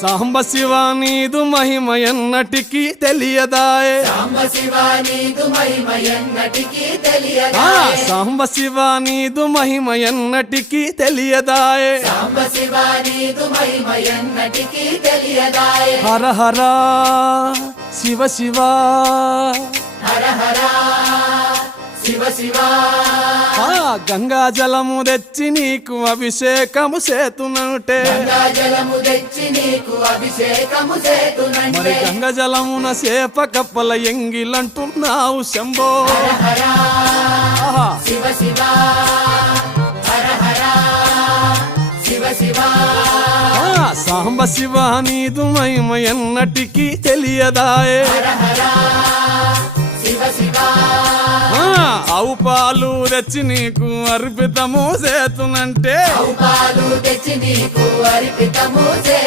సాంబ శివ నీదు మహిమ ఎన్నటికీ తెలియదాయే సాంబ శివ నీదు మహిమ ఎన్నటికీ తెలియదాయే సాంబ శివ నీదు మహిమ ఎన్నటికీ తెలియదాయే సాంబ శివ నీదు మహిమ ఎన్నటికీ తెలియదాయే హర హర శివ శివ హర హర శివ శివ గంగా జలము తెచ్చి నీకు అభిషేకము చేతునంటే గంగా జలము తెచ్చి నీకు అభిషేకము మరి చేతునంటే గంగ జలమున సేప కప్పల ఎంగిలంటున్నావు శంభో హర ఆహా. శివ శివ హర హర శివ శివ సాంబ శివ నీదు మహిమ ఎన్నటికీ తెలియదాయే హర హర శివ శివ ఆవు పాలు తెచ్చి నీకు అర్పితము చేతునంటే పాలు తెచ్చి నీకు అర్పితము